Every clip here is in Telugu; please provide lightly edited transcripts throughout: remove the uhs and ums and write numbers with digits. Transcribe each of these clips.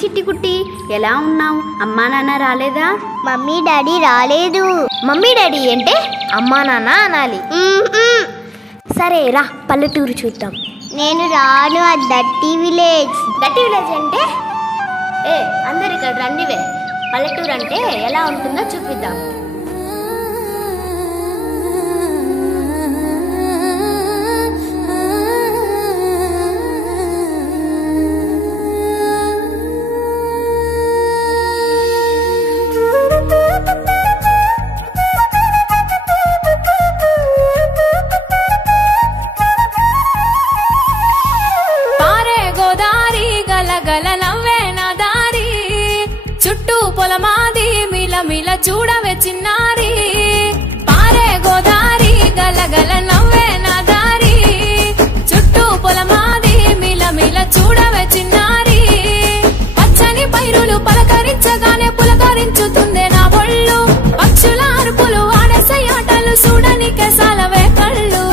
చిట్టి కుట్టి, ఎలా ఉన్నావు? అమ్మా నాన్న రాలేదా? మమ్మీ డాడీ రాలేదు. మమ్మీ డాడీ అంటే అమ్మా నాన్న అనాలి. సరే రా, పల్లెటూరు చూద్దాం. నేను రాను, అది డర్టీ విలేజ్. డర్టీ విలేజ్ అంటే అందరు ఇక్కడ రండివే. పల్లెటూరు అంటే ఎలా ఉంటుందో చూపిద్దాం. పొలమాది మిల మిల చూడవే చిన్నారి, పారే గోదారి గలగల నవ్వే నా దారి. చుట్టూ పొలమాది మిల మిల చూడవే చిన్నారి, పచ్చని పైరులు పలకరించగానే పులకరించుతుందే నా ఒళ్ళు. పక్షుల అరుపులు ఆడసై ఆటలు చూడని కెసాలవే కళ్ళు.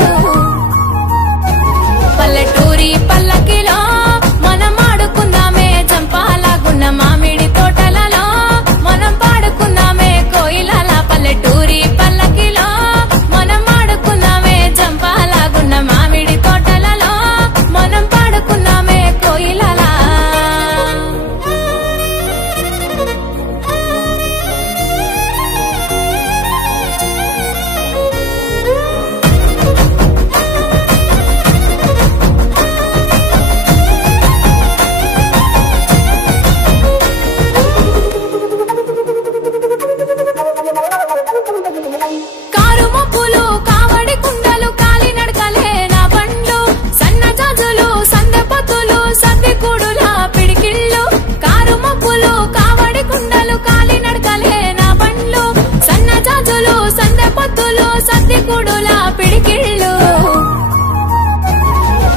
పల్లెటూరి పల్లకిలో మనం ఆడుకుందామే జంపాలాగున్న మామిడి తోటలలో, మనం పాడుకుందామే కోయిలల. పల్లెటూరి పల్లకిలో మనం ఆడుకుందామే జంపాలాగున్న మామిడి తోటలలో, మనం పాడుకుందామే కోయిలల.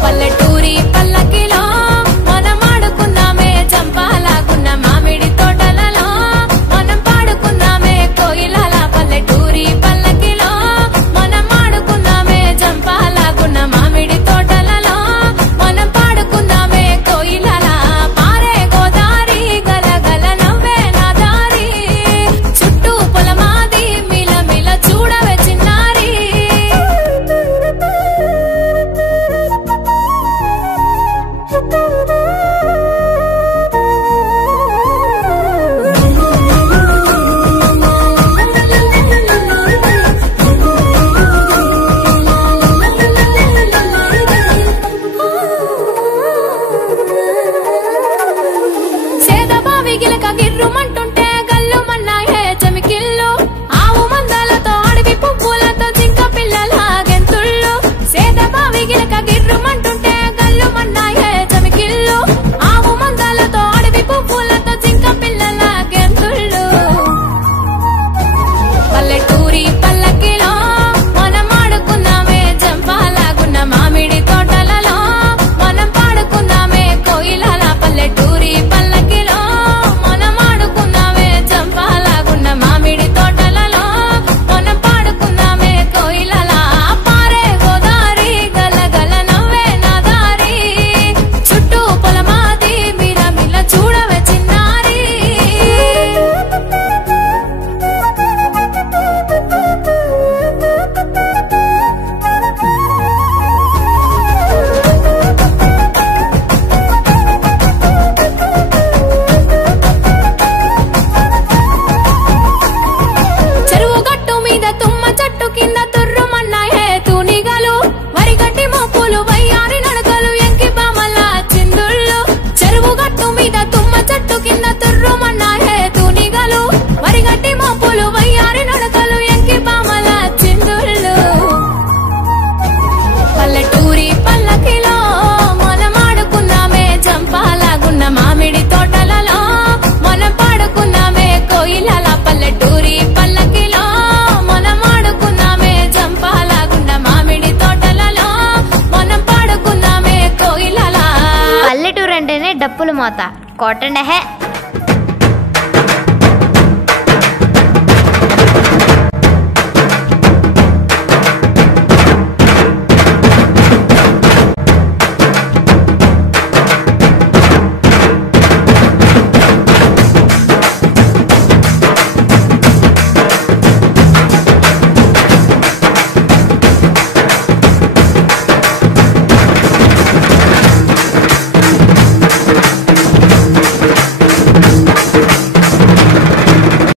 పల్లెటూరి పల్లకిలో మనం ఆడుకుందామే జంపాలాగున్న మామిడి తోటలలో, మనం పాడుకుందామే కోయిలల. పల్లెటూరి పల్లకిలో మనం ఆడుకుందామే జంపాలాగున్న మామిడి తోటలలో, మనం పాడుకుందామే కోయిలల. పారే గోదారి గలగల నవ్వే నా దారి, చుట్టూ పొలమాది మిల మిల చూడవే చిన్నారి. సేదబావి గిలక గిర్రుమంటుంటే గల్లుమన్నాయే చమికిళ్ళు, ఆవు మందలతో అడవి పువ్వులతో జింక పిల్లల గెంతుళ్ళు. సేదబావి గిలక గిర్రుమంటుంటే గల్లుమన్నాయే చమికిళ్ళు, ఆవు మందలతో అడవి పువ్వులతో జింక పిల్లల గెంతుళ్ళు. పల్లెటూరి పల్లకిలో మనం ఆడుకుందామే జంపాలాగున్న మామిడి తోటలలో, మనం పాడుకుందామే కోయిలల. పల్లెటూరి పల్లకిలో మనం ఆడుకుందామే జంపాలాగున్న మామిడి తోటలలో, మనం పాడుకుందామే కోయిలల. పారే గోదారి గలగల నవ్వే నా దారి, చుట్టూ పొలమాది మిల మిల చూడవే చిన్నారి. చెరువు గట్టు మీద తుమ్మ చెట్టు కింద తుర్రుమన్నాయే తూనిగలు, వరిగట్టి మోపులు వయ్యారి నడకలు ఎంకి బామల చిందుళ్ళు. చెరువు గట్టు మీద తుమ్మ చెట్టు కింద తుర్రుమన్నాయే తూనిగలు, వరిగట్టి మోపులు వయ్యారి నడకలు ఎంకి బామల చిందుళ్ళు. పల్లెటూరి పల్లకిలో మనం ఆడుకుందామే జంపాలాగున్న మామిడి తోటలలో, మనం పాడుకుందామే కోయిలల. పల్లెటూరి పల్లకిలో మనం ఆడుకుందామే జంపాలాగున్న మామిడి తోటలలో, మనం పాడుకుందామే కోయిలల. పల్లెటూరు అంటేనే డప్పుల మోత, కొట్టండి హే.